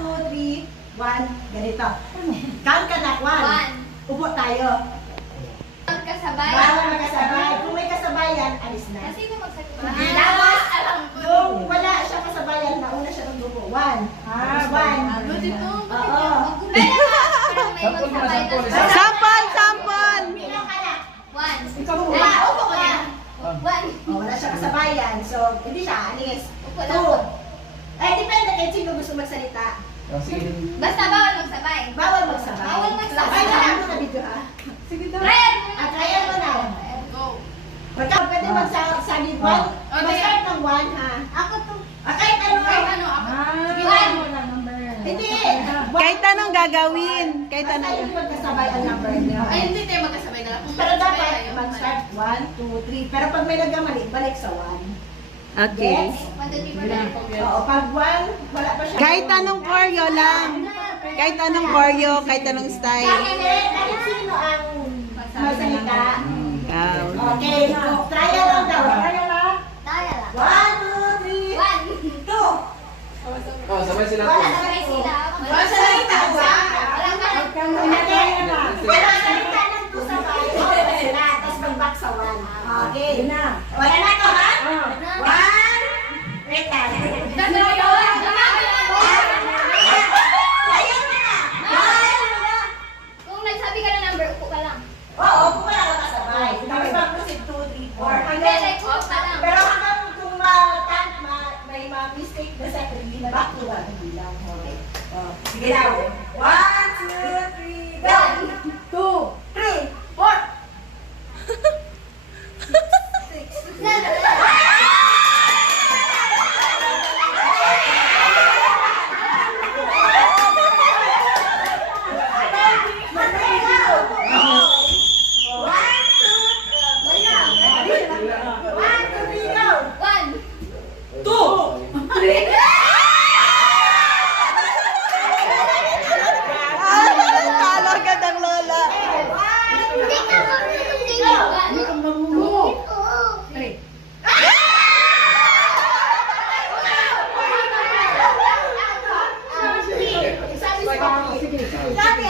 2, 3, 1. Ganito. Count ka na. 1. Upo tayo. Kasabay. Bawal magkasabay. Kung may kasabayan, alis na. Kasi na magsagot. Tapos, Alam ko. kung wala siya kasabayan, nauna siya nagbuko. 1. Tapos 1. Good ito. Oo. Parang may magsabay na. Sample! Bilang ka na. 1. Ikaw mo. Ah, upo ko na. 1. Oh, wala siya kasabayan. So, hindi siya alis. Upo lang ako. 2. Eh, depende kay sino gusto magsalita. Basta bawal magsabay. Bawal magsabay. Bawal magsabay. Ay, wala mo na video ha. Ryan! Trial mo na. Go. Pagka pwede magsalit 1, mag-start ng 1 ha. Ako to. Kahit ano Kahit ano ako. Sige, hindi. Kahit anong gagawin. Kahit Basta anong... yung magkasabay ang number niya. Ay, hindi tayo magkasabay na lang. Kung Pero magkasabay dapat tayo, mag-start 1, 2, 3. Pero pag may nagkamali, balik sa 1. Okay. Yes? Oo, pag 1, wala pa siya. Kahit anong choreo lang. Kahit anong choreo, kahit anong style. Kahit sino ang magsalita. Wow. Okay, trial lang daw. Trial lang. Tayo lang. 1, 2, 3, 2. 1. Oh, sabay sila po. Wala Sabay sila. Wala salita. Walang kalat. Wala salita ng 2 sabay. Wala sila. Tapos mag-back sa 1. Okay. Wala na to ha? 1. Wait lang. That's all yun. Ayun na na. 1. Kung nagsabi ka na number, upo ka lang. Oo, kung wala ka kasabay. Tapos mag-proceed 2, 3, 4. Hindi, like, upo ka lang. Pero hanggang kung may mistake na sa 3, back to 1 bilang. Okay. Oh, sige daw. 1, 2, 3, go! 2, 3, 4. Talo ka ng lola. Sabi